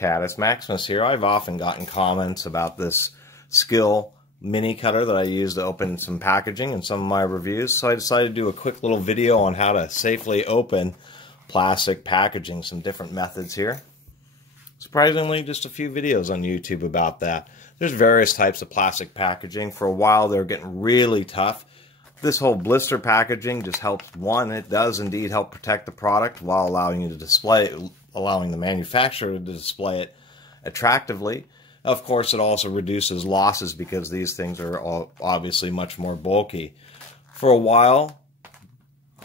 Caddis. Maximus here. I've often gotten comments about this Skil mini cutter that I use to open some packaging in some of my reviews, so I decided to do a quick little video on how to safely open plastic packaging, some different methods here. Surprisingly, just a few videos on YouTube about that. There's various types of plastic packaging. For a while, they're getting really tough. This whole blister packaging just helps. One, it does indeed help protect the product while allowing you to display it, allowing the manufacturer to display it attractively. Of course, it also reduces losses because these things are obviously much more bulky. For a while,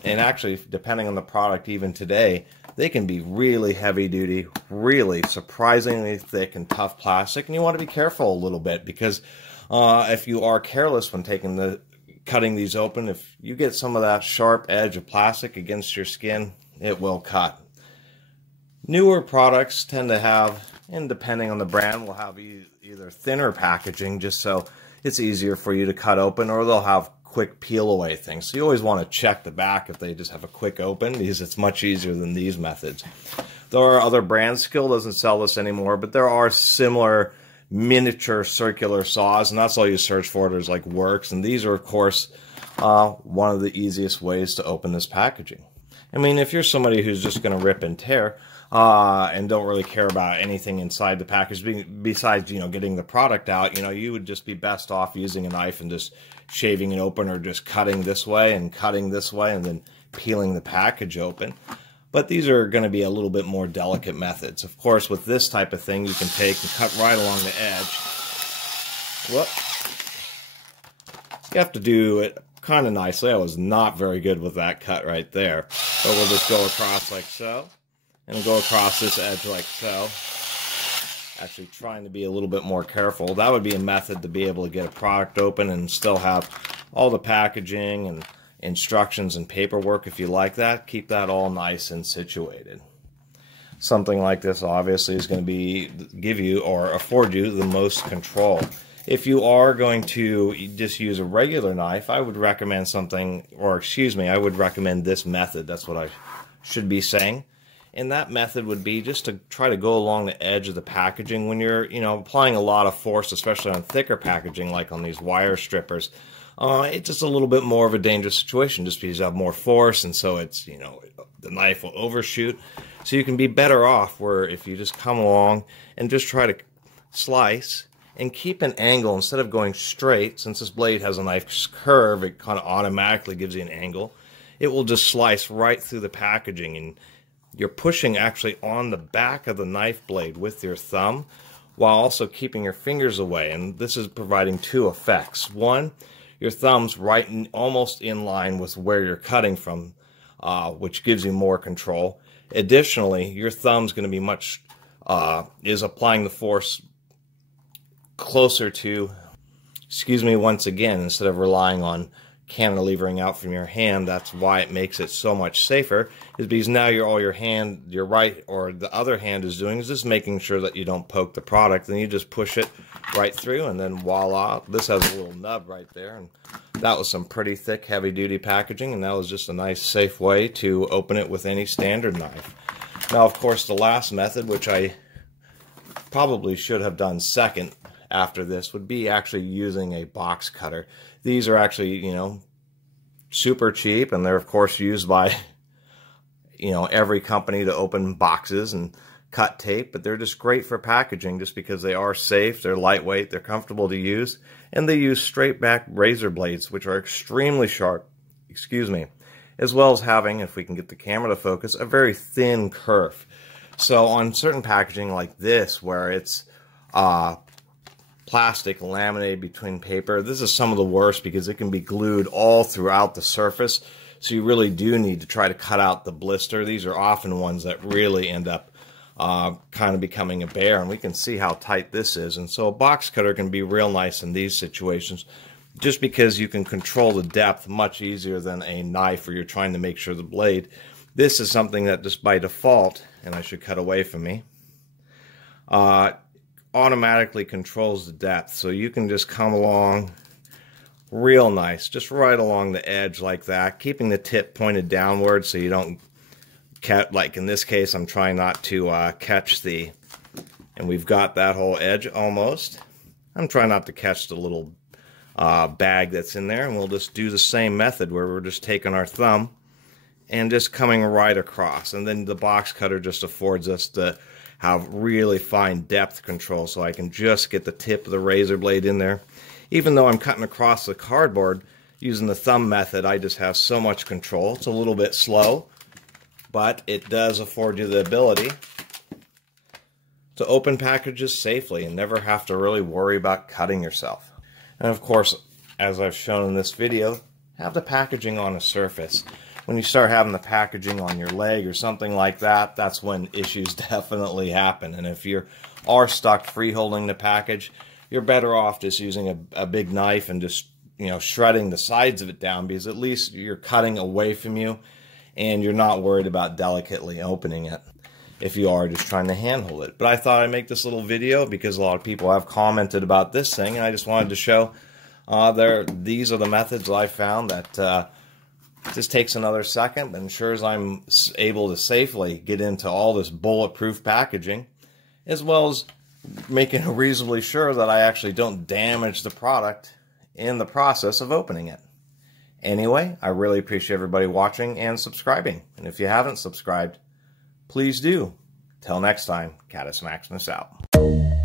and actually depending on the product even today, they can be really heavy duty, really surprisingly thick and tough plastic, and you want to be careful a little bit because if you are careless when cutting these open, if you get some of that sharp edge of plastic against your skin, it will cut. Newer products tend to have, and depending on the brand, will have either thinner packaging just so it's easier for you to cut open, or they'll have quick peel away things. So you always want to check the back if they just have a quick open, because it's much easier than these methods. There are other brands. Skil doesn't sell this anymore, but there are similar miniature circular saws, and that's all you search for. There's like Works, and these are of course one of the easiest ways to open this packaging. I mean, if you're somebody who's just going to rip and tear and don't really care about anything inside the package besides, getting the product out, you would just be best off using a knife and just shaving it open, or just cutting this way and cutting this way and then peeling the package open. But these are going to be a little bit more delicate methods. Of course, with this type of thing, you can take and cut right along the edge. Whoop. You have to do it kind of nicely. I was not very good with that cut right there. But we'll just go across like so, and go across this edge like so. Actually trying to be a little bit more careful. That would be a method to be able to get a product open and still have all the packaging and instructions and paperwork. If you like that, keep that all nice and situated. Something like this obviously is going to give you or afford you the most control. If you are going to just use a regular knife, I would recommend I would recommend this method. That's what I should be saying. And that method would be just to try to go along the edge of the packaging when you're, applying a lot of force, especially on thicker packaging like on these wire strippers. It's just a little bit more of a dangerous situation just because you have more force, and so it's, the knife will overshoot. So you can be better off where if you just come along and just try to slice and keep an angle instead of going straight. Since this blade has a nice curve, it kind of automatically gives you an angle. It will just slice right through the packaging, and you're pushing actually on the back of the knife blade with your thumb while also keeping your fingers away. And this is providing two effects. One, your thumb's almost in line with where you're cutting from, which gives you more control. Additionally, your thumb's going to be is applying the force closer to, once again, instead of relying on cantilevering out from your hand. That's why it makes it so much safer, is because now your right or the other hand is doing is just making sure that you don't poke the product, and you just push it right through, and then voila, this has a little nub right there. And that was some pretty thick, heavy duty packaging, and that was just a nice safe way to open it with any standard knife. Now of course the last method, which I probably should have done second after this, would be actually using a box cutter. These are actually, super cheap, and they're of course used by, every company to open boxes and cut tape, but they're just great for packaging just because they are safe, they're lightweight, they're comfortable to use, and they use straight back razor blades, which are extremely sharp, as well as having, if we can get the camera to focus, a very thin kerf. So on certain packaging like this, where it's plastic laminated between paper, this is some of the worst because it can be glued all throughout the surface, so you really do need to try to cut out the blister. These are often ones that really end up kind of becoming a bear, and we can see how tight this is. And so a box cutter can be real nice in these situations just because you can control the depth much easier than a knife where you're trying to make sure the blade. This is something that just by default, and I should cut away from me, automatically controls the depth, so you can just come along real nice, just right along the edge like that, keeping the tip pointed downward so you don't catch, like in this case I'm trying not to catch the And we've got that whole edge almost. I'm trying not to catch the little bag that's in there, and we'll just do the same method where we're just taking our thumb and just coming right across. And then the box cutter just affords us to have really fine depth control, so I can just get the tip of the razor blade in there. Even though I'm cutting across the cardboard using the thumb method, I just have so much control. It's a little bit slow, but it does afford you the ability to open packages safely and never have to really worry about cutting yourself. And of course, as I've shown in this video, have the packaging on a surface. When you start having the packaging on your leg or something like that, that's when issues definitely happen. And if you are stuck free-holding the package, you're better off just using a big knife and just, you know, shredding the sides of it down, because at least you're cutting away from you and you're not worried about delicately opening it if you are just trying to handhold it. But I thought I'd make this little video because a lot of people have commented about this thing, and I just wanted to show these are the methods I found that just takes another second, but ensures I'm able to safely get into all this bulletproof packaging, as well as making reasonably sure that I actually don't damage the product in the process of opening it. Anyway, I really appreciate everybody watching and subscribing. And if you haven't subscribed, please do. Till next time, Catus Maximus out.